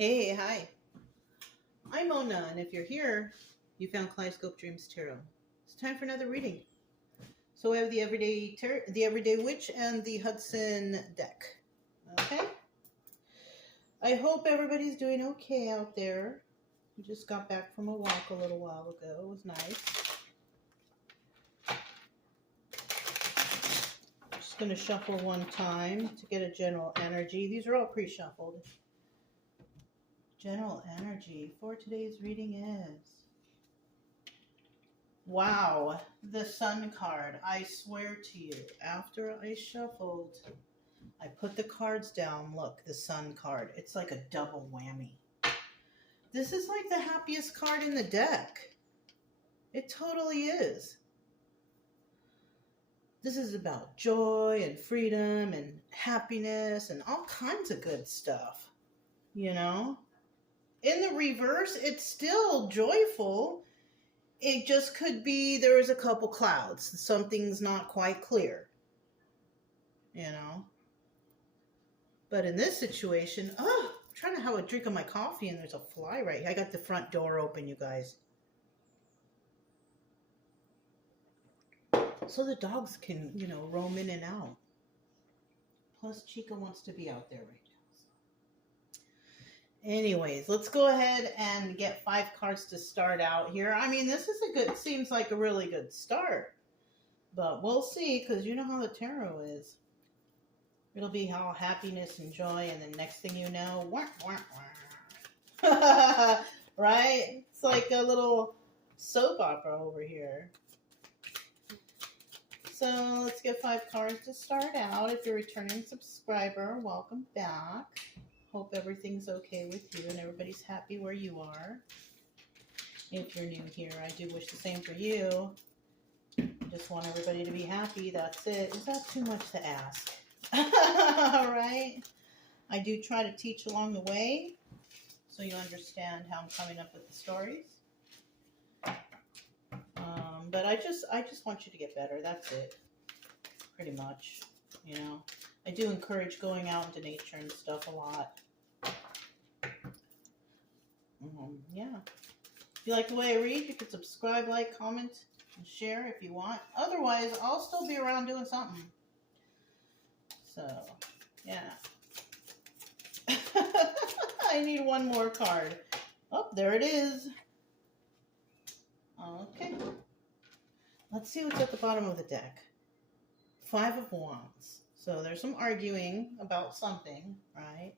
Hey, hi. I'm Mona, and if you're here, you found Kaleidoscope Dreams Tarot. It's time for another reading. So we have the Everyday Witch, and the Hudson deck. Okay. I hope everybody's doing okay out there. We just got back from a walk a little while ago. It was nice. Just going to shuffle one time to get a general energy. These are all pre-shuffled. General energy for today's reading is... Wow, the Sun card. I swear to you, after I shuffled, I put the cards down. Look, the Sun card. It's like a double whammy. This is like the happiest card in the deck. It totally is. This is about joy and freedom and happiness and all kinds of good stuff, you know? In the reverse, it's still joyful. It just could be there's a couple clouds. Something's not quite clear, you know? But in this situation, I'm trying to have a drink of my coffee and there's a fly right here. I got the front door open, you guys. So the dogs can, roam in and out. Plus, Chica wants to be out there right now. Anyways, let's go ahead and get 5 cards to start out here. I mean, this is seems like a really good start. But we'll see, because you know how the tarot is. It'll be all happiness and joy, and then next thing you know, wah, wah, wah. Right? It's like a little soap opera over here. So let's get 5 cards to start out. If you're a returning subscriber, welcome back. Hope everything's okay with you and everybody's happy where you are. If you're new here, I do wish the same for you. Just want everybody to be happy. That's it. Is that too much to ask? All right. I do try to teach along the way so you understand how I'm coming up with the stories. But I just want you to get better. That's it. Pretty much, I do encourage going out into nature and stuff a lot. Yeah. If you like the way I read, you can subscribe, like, comment, and share if you want. Otherwise, I'll still be around doing something. So, yeah. I need one more card. Oh, there it is. Okay. Let's see what's at the bottom of the deck. 5 of Wands. So there's some arguing about something, right?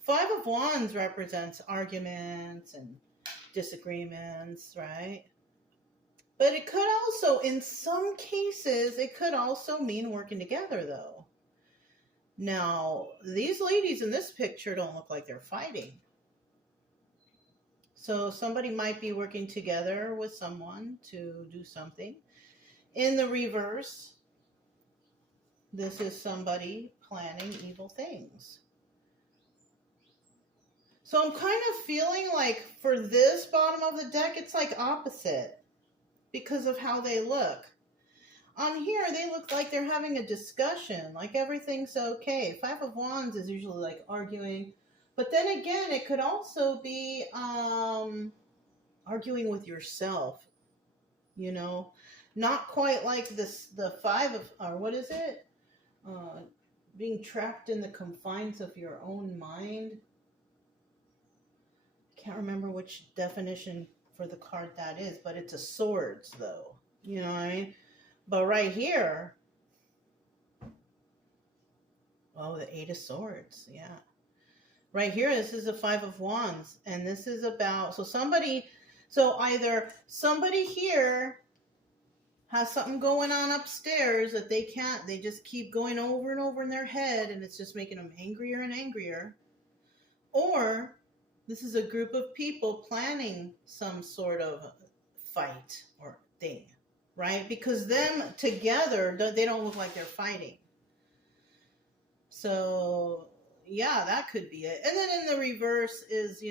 5 of Wands represents arguments and disagreements, right? But it could also, in some cases, it could also mean working together, though. Now, these ladies in this picture don't look like they're fighting. So somebody might be working together with someone to do something. In the reverse, this is somebody planning evil things. So I'm kind of feeling like for this bottom of the deck, it's like opposite because of how they look. On here, they look like they're having a discussion, like everything's okay. 5 of Wands is usually like arguing. But then again, it could also be arguing with yourself, Not quite like the 5 of, or what is it? Being trapped in the confines of your own mind. Can't remember which definition for the card that is, but it's a swords, though. You know what I mean? But right here, the 8 of Swords, yeah. Right here, this is a 5 of Wands, and this is about, either somebody here has something going on upstairs that they just keep going over and over in their head, and it's just making them angrier and angrier. Or this is a group of people planning some sort of fight or thing, right? Because them together, they don't look like they're fighting. So, yeah, that could be it. And then in the reverse is,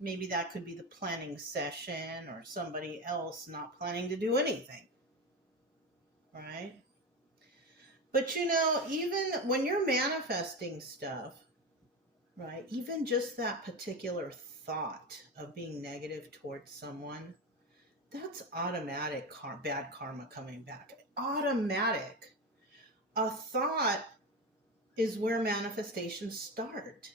maybe that could be the planning session or somebody else not planning to do anything, right? But, even when you're manifesting stuff, right? Even just that particular thought of being negative towards someone, that's automatic bad karma coming back. Automatic. A thought is where manifestations start.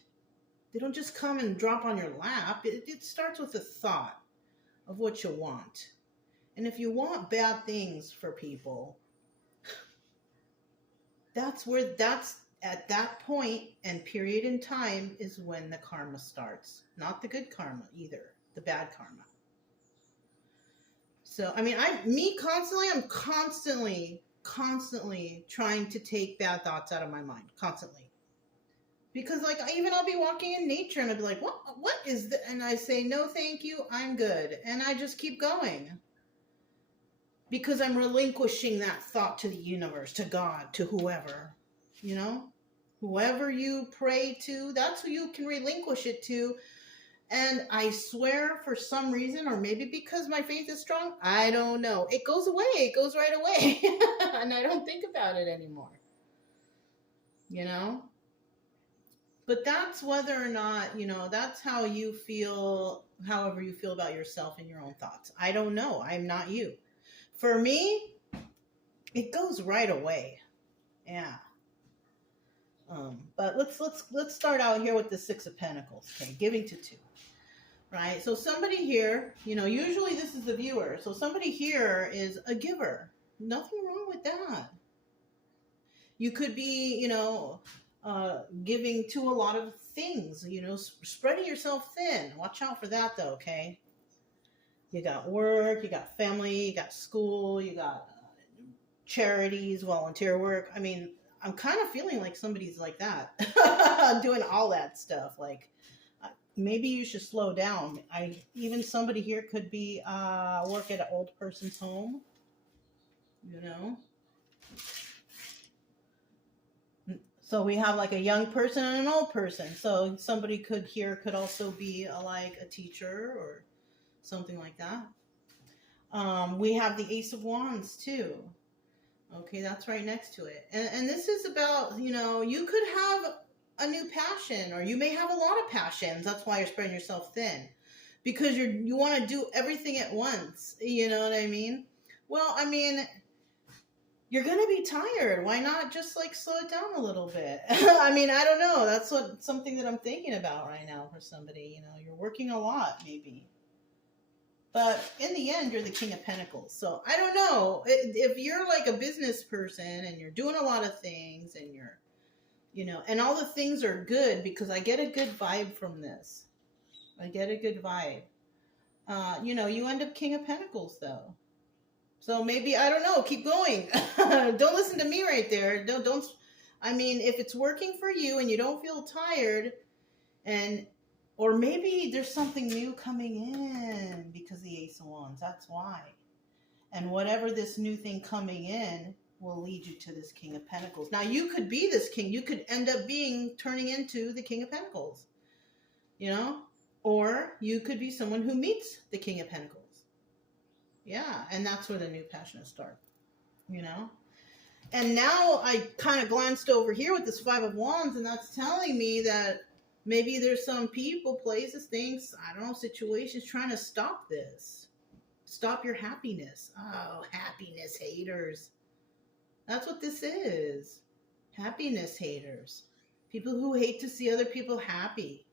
They don't just come and drop on your lap. It starts with a thought of what you want. And if you want bad things for people, that's at that point and period in time is when the karma starts. Not the good karma either, the bad karma. So, I mean, I'm constantly trying to take bad thoughts out of my mind, constantly. Because, like, I'll be walking in nature and I'll be like, what is that? And I say, no, thank you, I'm good. And I just keep going. Because I'm relinquishing that thought to the universe, to God, to whoever, you know? Whoever you pray to, that's who you can relinquish it to. And I swear, for some reason, or maybe because my faith is strong, I don't know. It goes away. It goes right away. And I don't think about it anymore. You know? But that's whether or not, that's how you feel, however you feel about yourself and your own thoughts. I don't know. I'm not you. For me, it goes right away. Yeah. But let's start out here with the Six of Pentacles. Okay, giving to two. Right? So somebody here, usually this is the viewer. So somebody here is a giver. Nothing wrong with that. You could be, giving to a lot of things, spreading yourself thin. Watch out for that though, okay? You got work, you got family, you got school, you got charities, volunteer work. I mean, I'm kind of feeling like somebody's like that, doing all that stuff. Like, maybe you should slow down. Even somebody here could be work at an old person's home, So we have like a young person and an old person. So somebody could also be like a teacher or something like that. We have the Ace of Wands too. Okay, that's right next to it. And this is about, you could have a new passion, or you may have a lot of passions. That's why you're spreading yourself thin, because you want to do everything at once. You know what I mean? Well, I mean, you're going to be tired. Why not just like slow it down a little bit? I mean, I don't know. That's something that I'm thinking about right now for somebody. You're working a lot maybe. But in the end, you're the King of Pentacles. So I don't know. If you're like a business person and you're doing a lot of things and you're, and all the things are good, because I get a good vibe from this. I get a good vibe. You end up King of Pentacles though. So maybe, I don't know, keep going. Don't listen to me right there. Don't, I mean, if it's working for you and you don't feel tired, or maybe there's something new coming in because the Ace of Wands, that's why. And whatever this new thing coming in will lead you to this King of Pentacles. Now, you could be this king. You could end up turning into the King of Pentacles, or you could be someone who meets the King of Pentacles. Yeah, and that's where the new passions start, And now I kind of glanced over here with this Five of Wands, and that's telling me that maybe there's some people, places, things, I don't know, situations trying to stop this. Stop your happiness. Oh, happiness haters. That's what this is. Happiness haters. People who hate to see other people happy.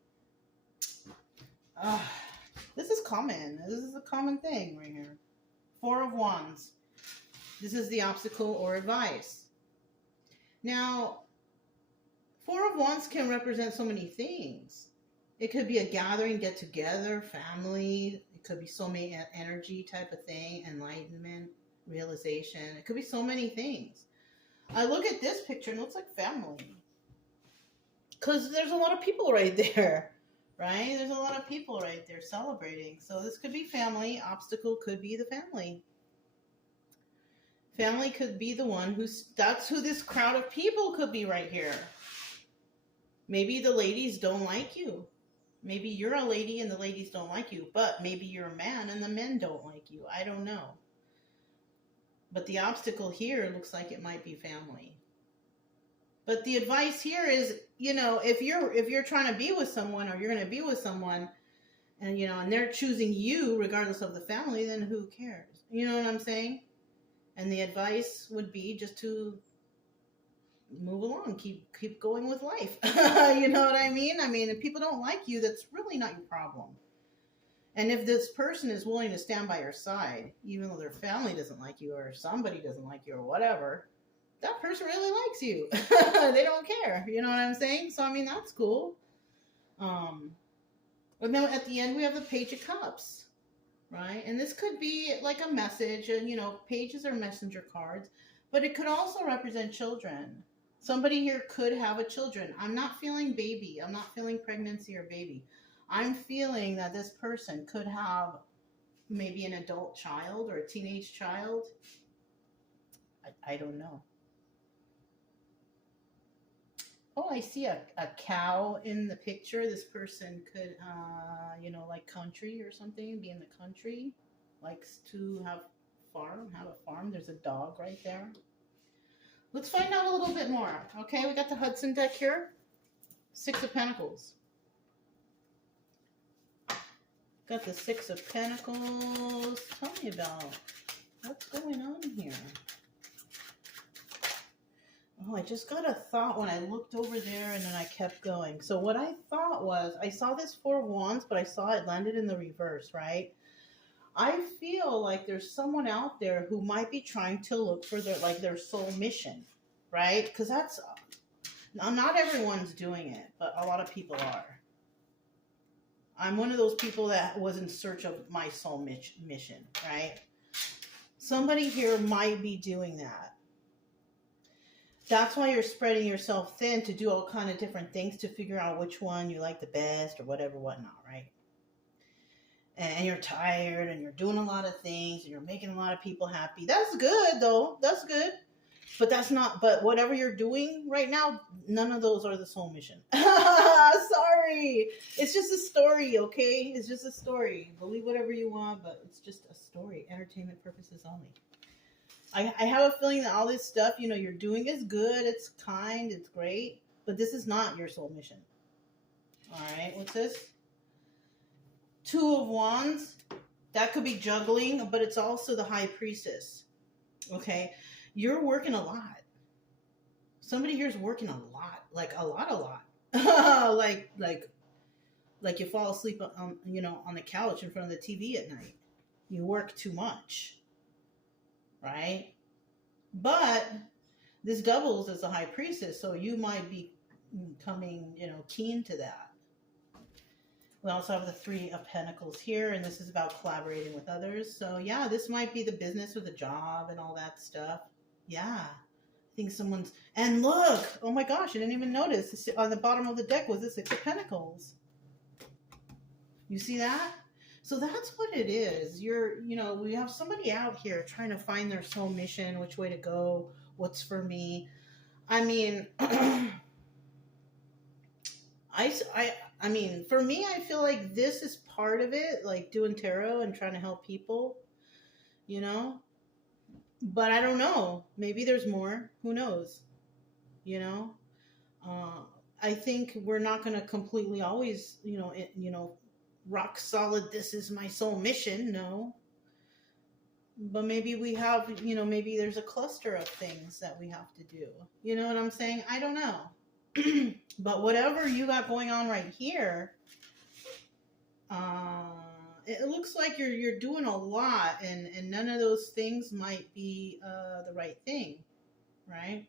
This is common. This is a common thing right here. Four of Wands. This is the obstacle or advice. Now, Four of Wands can represent so many things. It could be a gathering, get together, family. It could be soulmate energy type of thing, enlightenment, realization. It could be so many things. I look at this picture and it looks like family. Because there's a lot of people right there, right? There's a lot of people right there celebrating. So this could be family. Obstacle could be the family. Family could be the one that's who this crowd of people could be right here. Maybe the ladies don't like you. Maybe you're a lady and the ladies don't like you. But maybe you're a man and the men don't like you. I don't know. But the obstacle here looks like it might be family. But the advice here is, if you're trying to be with someone, or you're going to be with someone, and and they're choosing you regardless of the family, then who cares? You know what I'm saying? And the advice would be just to move along, keep going with life. You know what I mean? I mean, if people don't like you, that's really not your problem. And if this person is willing to stand by your side, even though their family doesn't like you, or somebody doesn't like you, or whatever, that person really likes you. They don't care. You know what I'm saying? So, I mean, that's cool. But now at the end, we have the Page of Cups, right? And this could be like a message, and, pages are messenger cards, but it could also represent children. Somebody here could have a children. I'm not feeling baby. I'm not feeling pregnancy or baby. I'm feeling that this person could have maybe an adult child or a teenage child. I don't know. Oh, I see a cow in the picture. This person could, like country or something, be in the country, likes to have a farm. There's a dog right there. Let's find out a little bit more. Okay, we got the Hudson deck here. 6 of Pentacles. Got the 6 of Pentacles. Tell me about what's going on here. Oh, I just got a thought when I looked over there, and then I kept going. So what I thought was, I saw this 4 of Wands, but I saw it landed in the reverse, right? I feel like there's someone out there who might be trying to look for their soul mission, right? Because that's, not everyone's doing it, but a lot of people are. I'm one of those people that was in search of my soul mission, right? Somebody here might be doing that. That's why you're spreading yourself thin, to do all kind of different things to figure out which one you like the best, or whatever, whatnot, right? And you're tired, and you're doing a lot of things, and you're making a lot of people happy. That's good, though. That's good. But whatever you're doing right now, none of those are the soul mission. Sorry. It's just a story, okay? It's just a story. Believe whatever you want, but it's just a story. Entertainment purposes only. I have a feeling that all this stuff, you're doing is good. It's kind. It's great. But this is not your soul mission. All right. What's this? 2 of Wands. That could be juggling, but it's also the High Priestess. Okay. You're working a lot. Somebody here is working a lot. Like a lot. like you fall asleep on the couch in front of the TV at night. You work too much. Right? But this doubles as a High Priestess, so you might be coming, keen to that. We also have the 3 of Pentacles here, and this is about collaborating with others. So yeah, this might be the business or the job and all that stuff. Yeah. I think someone's, and look, oh my gosh, I didn't even notice. On the bottom of the deck was the 6 of Pentacles. You see that? So that's what it is. We have somebody out here trying to find their soul mission, which way to go, what's for me. I mean, I mean, for me, I feel like this is part of it, like doing tarot and trying to help people, But I don't know. Maybe there's more. Who knows? I think we're not going to completely always, rock solid, this is my soul mission. No. But maybe we have, maybe there's a cluster of things that we have to do. You know what I'm saying? I don't know. But whatever you got going on right here, it looks like you're doing a lot, and none of those things might be the right thing, right?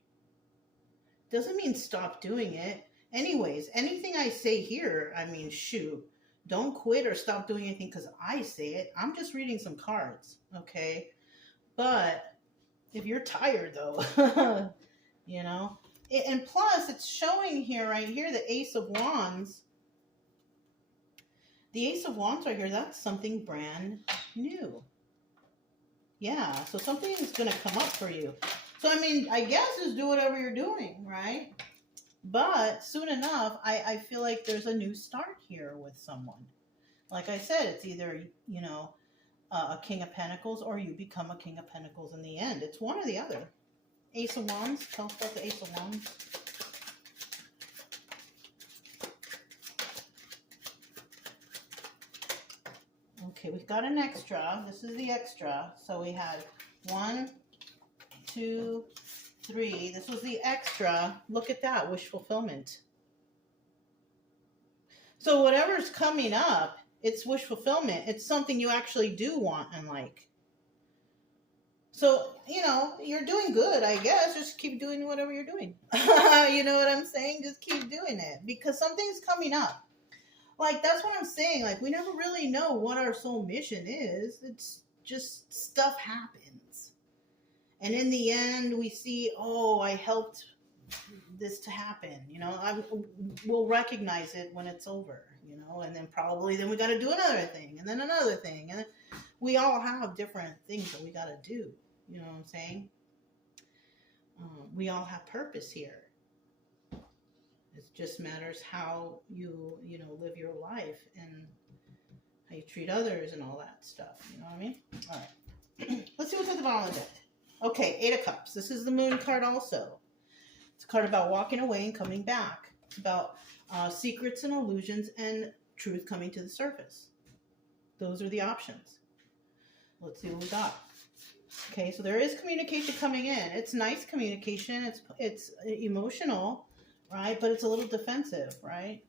Doesn't mean stop doing it. Anyways, anything I say here, I mean, shoot. Don't quit or stop doing anything because I say it. I'm just reading some cards, okay? But if you're tired, though, and plus, it's showing here, right here, the Ace of Wands. The Ace of Wands right here, that's something brand new. Yeah, so something is going to come up for you. So, I mean, I guess just do whatever you're doing, right? But soon enough, I feel like there's a new start here with someone. Like I said, it's either, a King of Pentacles, or you become a King of Pentacles in the end. It's one or the other. Ace of Wands. Tell us about the Ace of Wands. Okay, we've got an extra. This is the extra. So we had 1, 2, 3. This was the extra. Look at that, wish fulfillment. So whatever's coming up, it's wish fulfillment. It's something you actually do want and like. So, you know, you're doing good, I guess. Just keep doing whatever you're doing. You know what I'm saying? Just keep doing it because something's coming up. Like, that's what I'm saying. Like, we never really know what our soul mission is. It's just stuff happens. And in the end, we see, oh, I helped this to happen. You know, we'll recognize it when it's over, you know, and then then we got to do another thing and then another thing. And then we all have different things that we got to do. You know what I'm saying? We all have purpose here. It just matters how you live your life and how you treat others and all that stuff. You know what I mean? All right. Let's see what's at the bottom of the deck. Okay, 8 of Cups. This is the Moon card also. It's a card about walking away and coming back. It's about secrets and illusions and truth coming to the surface. Those are the options. Let's see what we got. Okay, so there is communication coming in. It's nice communication. It's emotional. Right? But it's a little defensive, right?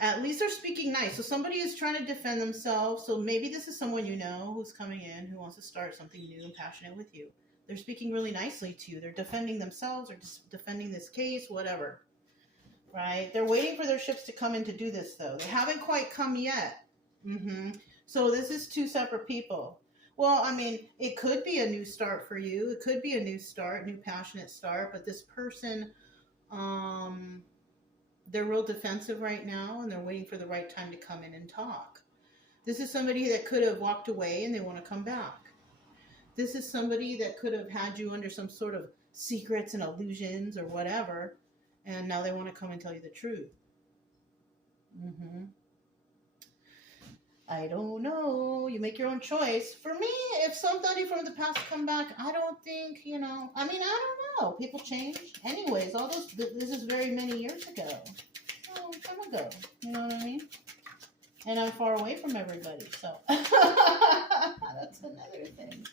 At least they're speaking nice. So somebody is trying to defend themselves. So maybe this is someone you know who's coming in, who wants to start something new and passionate with you. They're speaking really nicely to you. They're defending themselves or just defending this case, whatever. Right? They're waiting for their ships to come in to do this, though. They haven't quite come yet. So this is 2 separate people. Well, I mean, it could be a new start for you. It could be a new start, new passionate start. But this person... they're real defensive right now and they're waiting for the right time to come in and talk. This is somebody that could have walked away and they want to come back. This is somebody that could have had you under some sort of secrets and illusions or whatever, and now they want to come and tell you the truth. I don't know. You make your own choice. For me, if somebody from the past come back, I don't think, I mean, I don't know. People change. Anyways, this is very many years ago. A long time ago. You know what I mean? And I'm far away from everybody, so. That's another thing.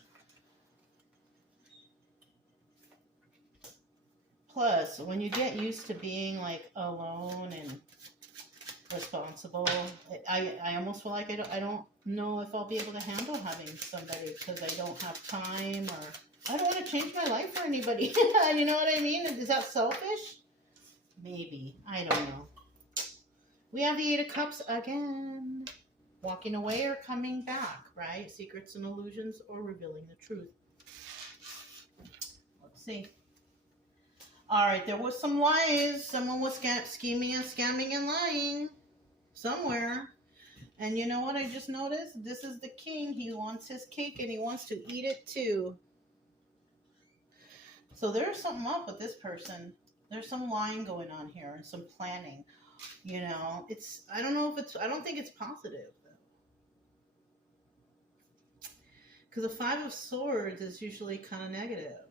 Plus, when you get used to being, like, alone and responsible, I almost feel like I don't know if I'll be able to handle having somebody because I don't have time or I don't want to change my life for anybody. You know what I mean? Is that selfish? Maybe. I don't know. We have the 8 of Cups again. Walking away or coming back, right? Secrets and illusions or revealing the truth. Let's see. All right, there was some lies. Someone was scheming and scamming and lying somewhere. And you know what I just noticed? This is the king. He wants his cake and he wants to eat it too. So there's something up with this person. There's some lying going on here and some planning. I don't think it's positive though. Because the 5 of Swords is usually kind of negative.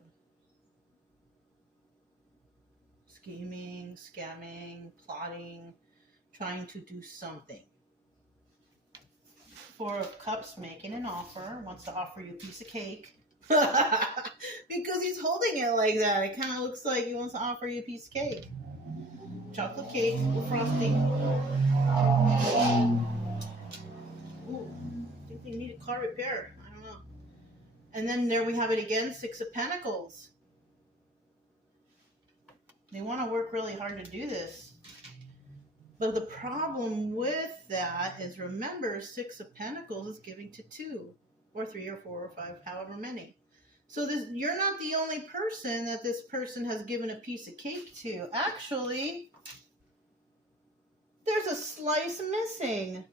Scheming, scamming, plotting, trying to do something. 4 of Cups making an offer, wants to offer you a piece of cake. Because he's holding it like that. It kind of looks like he wants to offer you a piece of cake. Chocolate cake with frosting. Ooh, I think they need a car repair. I don't know. And then there we have it again, 6 of Pentacles. They want to work really hard to do this. But the problem with that is, remember, 6 of Pentacles is giving to 2 or 3 or 4 or 5, however many. So you're not the only person that this person has given a piece of cake to. Actually, there's a slice missing.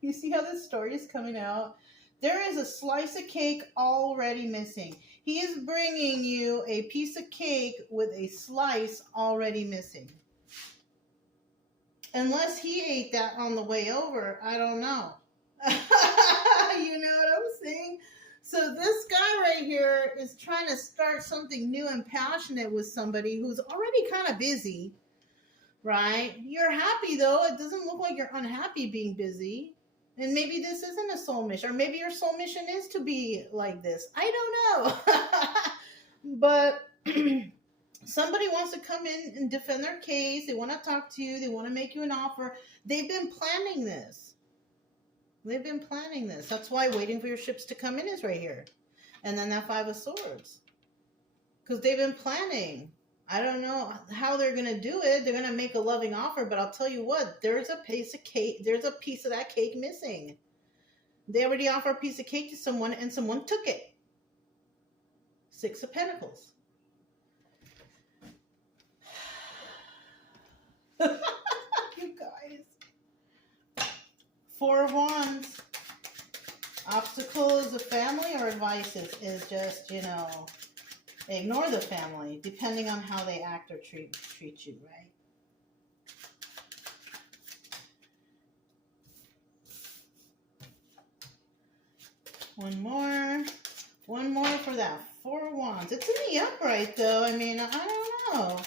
You see how this story is coming out? There is a slice of cake already missing. He is bringing you a piece of cake with a slice already missing. Unless he ate that on the way over, I don't know. You know what I'm saying? So this guy right here is trying to start something new and passionate with somebody who's already kind of busy. right? You're happy though. It doesn't look like you're unhappy being busy. And maybe this isn't a soul mission, or maybe your soul mission is to be like this. I don't know. But somebody wants to come in and defend their case. They want to talk to you. They want to make you an offer. They've been planning this. They've been planning this. That's why waiting for your ships to come in is right here. And then that Five of Swords. Because they've been planning. I don't know how they're going to do it. They're going to make a loving offer, but I'll tell you what, there's a piece of cake. There's a piece of that cake missing. They already offered a piece of cake to someone and someone took it. Six of Pentacles. You guys. Four of Wands. Obstacles of family or advice is just, ignore the family, depending on how they act or treat you, right? One more for that. Four of Wands. It's in the upright, though. I mean, I don't know.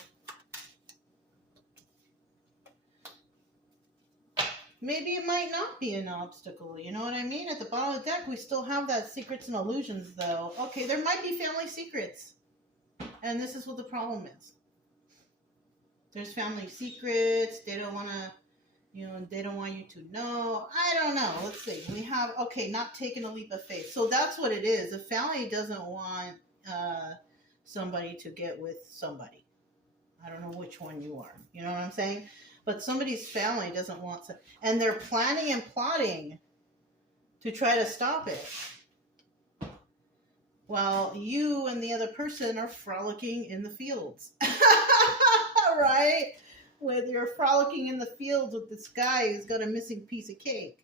Maybe it might not be an obstacle, you know what I mean? At the bottom of the deck, we still have that secrets and illusions, though. Okay, there might be family secrets. And this is what the problem is. There's family secrets. They don't want to, they don't want you to know. I don't know. Let's see. We have, okay, not taking a leap of faith. So that's what it is. The family doesn't want somebody to get with somebody. I don't know which one you are. You know what I'm saying? But somebody's family doesn't want to. And they're planning and plotting to try to stop it. While you and the other person are frolicking in the fields. Right? Whether you're frolicking in the fields with this guy who's got a missing piece of cake.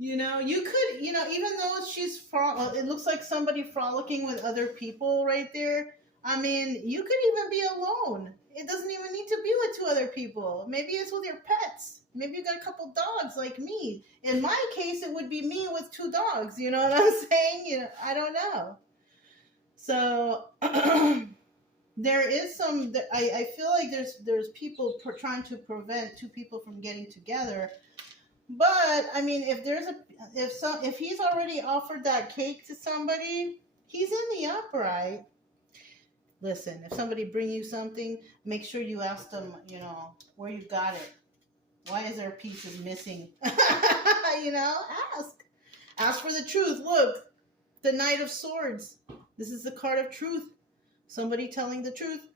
You could, even though it looks like somebody frolicking with other people right there. I mean, you could even be alone. It doesn't even need to be with two other people. Maybe it's with your pets. Maybe you got a couple dogs like me. In my case, it would be me with two dogs. You know what I'm saying? I don't know. So there is some. I feel like there's people trying to prevent two people from getting together. But I mean, if he's already offered that cake to somebody, he's in the upright. Listen, if somebody bring you something, make sure you ask them, where you got it. Why is there pieces missing? Ask for the truth. Look, the Knight of Swords. This is the card of truth. Somebody telling the truth.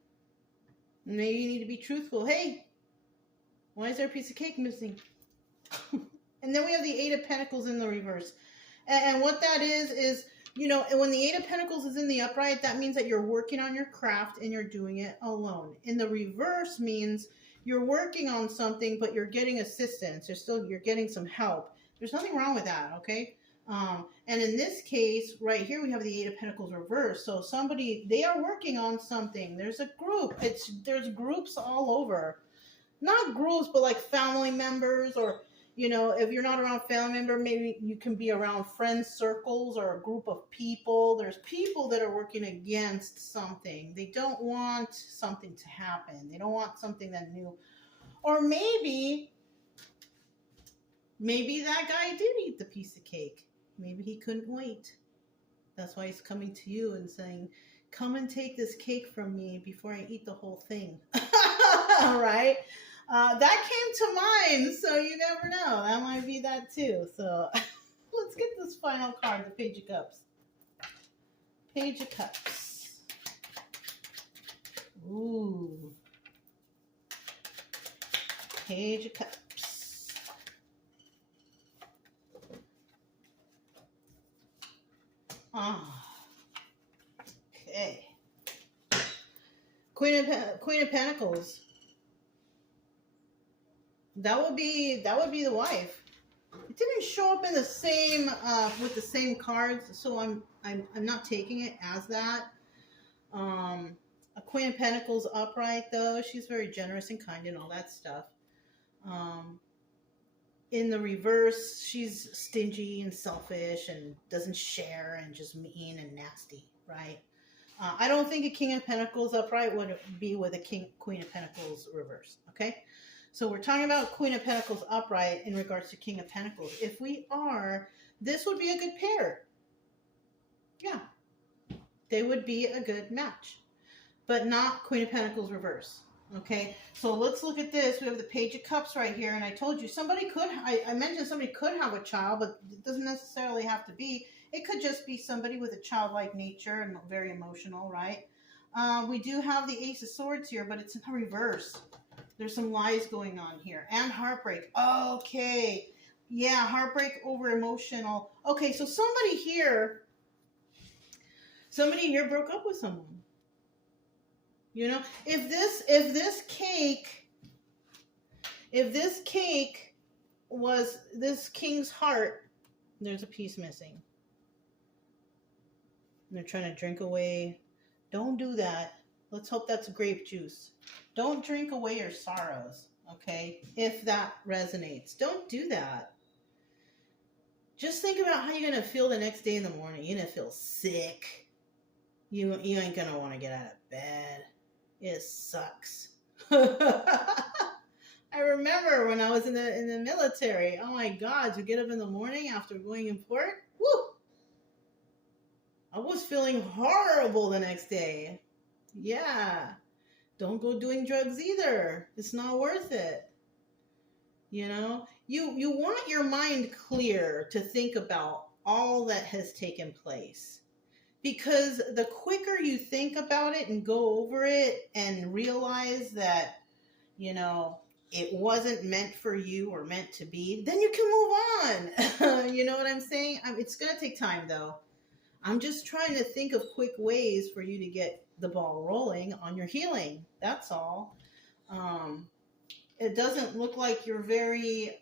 Maybe you need to be truthful. Hey, why is there a piece of cake missing? And then we have the Eight of Pentacles in the reverse. And what that is, when the Eight of Pentacles is in the upright, that means that you're working on your craft and you're doing it alone. In the reverse means you're working on something, but you're getting assistance. You're getting some help. There's nothing wrong with that, okay? And in this case, right here, we have the Eight of Pentacles reversed. So they are working on something. There's a group. There's groups all over. Not groups, but like family members or, if you're not around family member, maybe you can be around friend circles or a group of people. There's people that are working against something. They don't want something to happen. They don't want something that new. Or maybe that guy did eat the piece of cake. Maybe he couldn't wait. That's why he's coming to you and saying, come and take this cake from me before I eat the whole thing. All right? That came to mind, so you never know. That might be that too. So let's get this final card, the Page of Cups. Page of Cups. Ooh. Page of Cups. Okay. Queen of Pentacles. That would be the wife. It didn't show up in the same with the same cards, so I'm not taking it as that. A Queen of Pentacles upright though, she's very generous and kind and all that stuff. In the reverse, she's stingy and selfish and doesn't share and just mean and nasty, right? I don't think a King of Pentacles upright would be with a Queen of Pentacles reverse. Okay, so we're talking about Queen of Pentacles upright in regards to King of Pentacles. If we are, this would be a good pair. Yeah, they would be a good match, but not Queen of Pentacles reverse. Okay, so let's look at this. We have the Page of Cups right here, and I told you somebody could, I mentioned somebody could have a child, but it doesn't necessarily have to be. It could just be somebody with a childlike nature and very emotional, right? We do have the Ace of Swords here, but it's in reverse. There's some lies going on here, and heartbreak. Okay, yeah, heartbreak over emotional. Okay, so somebody here broke up with someone. You know, if this cake was this king's heart, there's a piece missing. They're trying to drink away. Don't do that. Let's hope that's grape juice. Don't drink away your sorrows, okay? If that resonates, don't do that. Just think about how you're gonna feel the next day in the morning. You're gonna feel sick. You ain't gonna want to get out of bed. It sucks. I remember when I was in the military. Oh my God, to get up in the morning after going in port. Woo! I was feeling horrible the next day. Yeah. Don't go doing drugs either. It's not worth it. You know, you want your mind clear to think about all that has taken place. Because the quicker you think about it and go over it and realize that, you know, it wasn't meant for you or meant to be, then you can move on. You know what I'm saying? It's going to take time, though. I'm just trying to think of quick ways for you to get the ball rolling on your healing. That's all. It doesn't look like you're very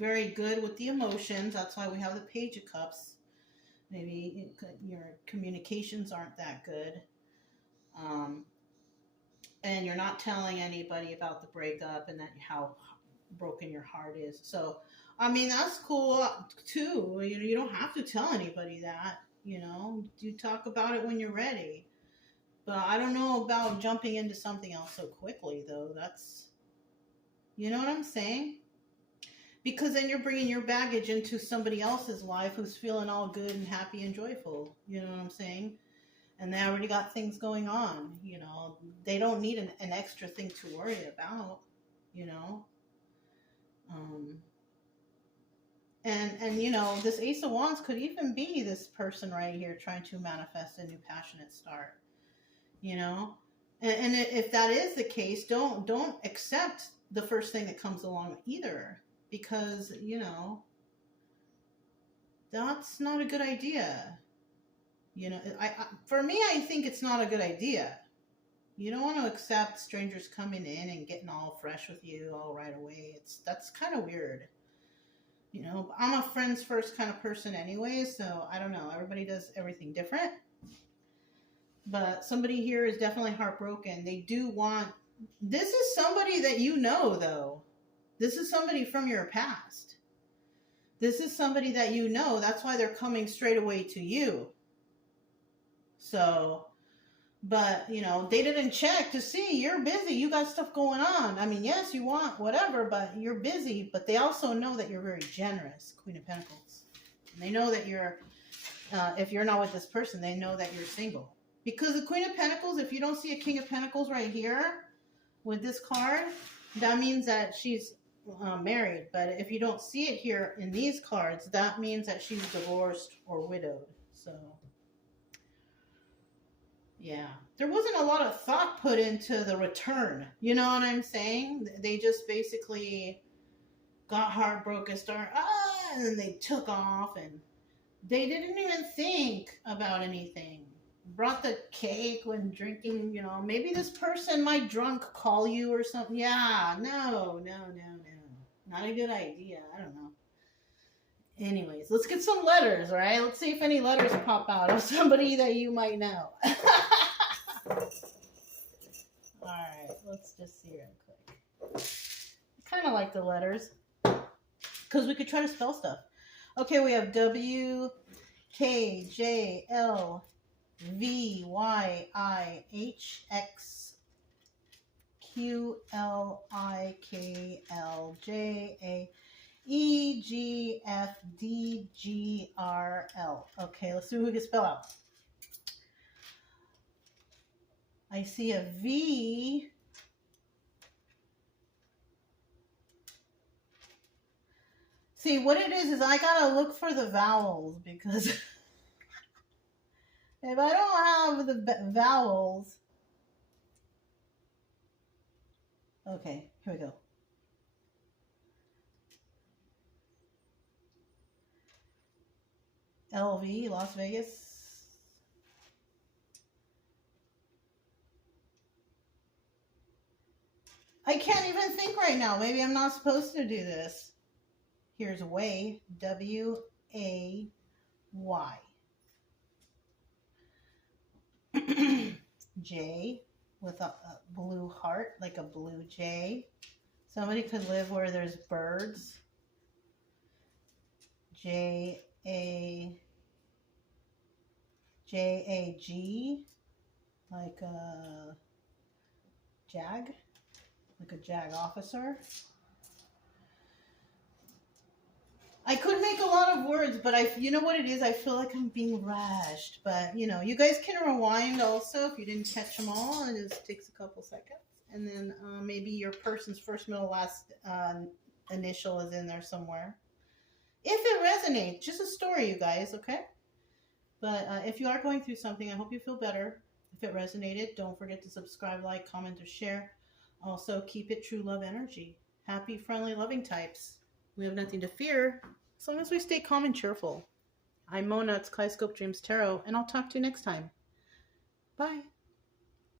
good with the emotions. That's why we have the Page of Cups. Maybe your communications aren't that good. And you're not telling anybody about the breakup and that how broken your heart is. So, I mean, that's cool too. You don't have to tell anybody that, you know. You talk about it when you're ready. But I don't know about jumping into something else so quickly, though. That's, you know what I'm saying? Because then you're bringing your baggage into somebody else's life who's feeling all good and happy and joyful. You know what I'm saying? And they already got things going on, you know. They don't need an extra thing to worry about, you know. And you know, this Ace of Wands could even be this person right here trying to manifest a new passionate start, you know. And if that is the case, don't accept the first thing that comes along either. Because, you know, that's not a good idea. You know, for me, I think it's not a good idea. You don't want to accept strangers coming in and getting all fresh with you all right away. That's kind of weird. You know, I'm a friends first kind of person anyway, so I don't know. Everybody does everything different. But somebody here is definitely heartbroken. They do want... This is somebody that you know, though. This is somebody from your past. This is somebody that you know. That's why they're coming straight away to you. So, but, you know, they didn't check to see you're busy. You got stuff going on. I mean, yes, you want whatever, but you're busy. But they also know that you're very generous, Queen of Pentacles. And they know that you're, if you're not with this person, they know that you're single. Because the Queen of Pentacles, if you don't see a King of Pentacles right here with this card, that means that she's married. But if you don't see it here in these cards, that means that she's divorced or widowed. So, yeah. There wasn't a lot of thought put into the return. You know what I'm saying? They just basically got heartbroken, and then they took off, and they didn't even think about anything. Brought the cake when drinking, you know, maybe this person might drunk call you or something. Yeah, no. Not a good idea. I don't know. Anyways, let's get some letters, all right? Let's see if any letters pop out of somebody that you might know. All right, let's just see real quick. I kind of like the letters because we could try to spell stuff. Okay, we have W, K, J, L, V, Y, I, H, X, Q, L, I, K, L, J, A, E, G, F, D, G, R, L. Okay, let's see who we can spell out. I see a V. See, what it is I gotta look for the vowels, because if I don't have the vowels. Okay, here we go. LV, Las Vegas. I can't even think right now. Maybe I'm not supposed to do this. Here's way, W-A-Y. J with a blue heart, like a blue J. Somebody could live where there's birds. J-A-G, like a JAG, like a JAG officer. I could make a lot of words, but you know what it is? I feel like I'm being rushed. But, you know, you guys can rewind also if you didn't catch them all. It just takes a couple seconds. And then maybe your person's first, middle, last initial is in there somewhere. If it resonates, just a story, you guys, okay? But if you are going through something, I hope you feel better. If it resonated, don't forget to subscribe, like, comment, or share. Also, keep it true love energy. Happy, friendly, loving types. We have nothing to fear as long as we stay calm and cheerful. I'm Mona, it's Kaleidoscope Dreams Tarot, and I'll talk to you next time. Bye.